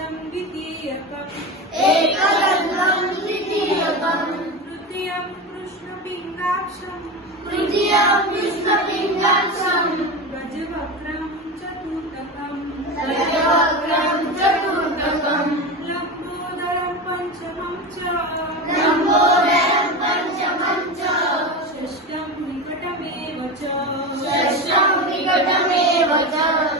एकगन्धं द्वितीयकम्। एकगन्धं द्वितीयकम्। तृतीयं कृष्णपिङ्गाक्षम्। तृतीयं कृष्णपिङ्गाक्षम्। गजवक्रं चतुर्थकम् गजवक्रं चतुर्थकम् लम्बोदरं पञ्चमं च। लम्बोदरं पञ्चमं च। षष्ठं निकटमेव च। षष्ठं निकटमेव च।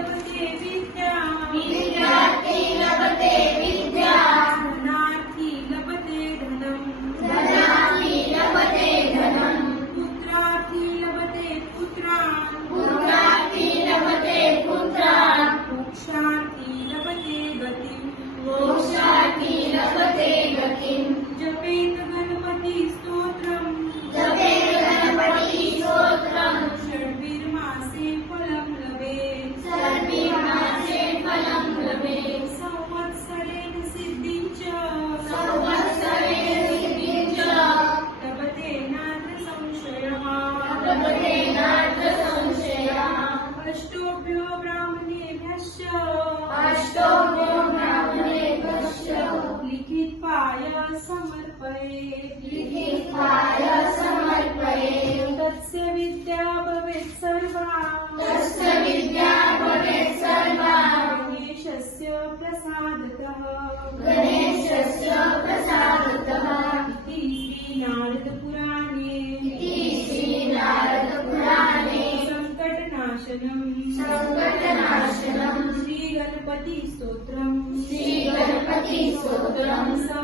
लभते विद्या विद्यार्थी लभते विद्या. धनार्थी लभते धनम्. धनार्थी लभते धनम्. पुत्रार्थी लभते पुत्रान् पुत्रार्थी लभते पुत्रान् मोक्षार्थी लभते गतिम्. मोक्षार्थी लभते गतिम्. जपेत गणपति अष्टोभ्यो ब्राह्मणेभ्यश्च। अष्टोभ्यो ब्राह्मणेभ्यश्च। लिखित्वाय समर्पये। लिखित्वाय समर्पये। तस्य विद्या भवेत् सर्वा तस्य विद्या सङ्कटनाशनम् सङ्कटनाशनम् श्रीगणपतिस्तोत्रम् श्रीगणपतिस्तोत्रम् सम्पूर्णम्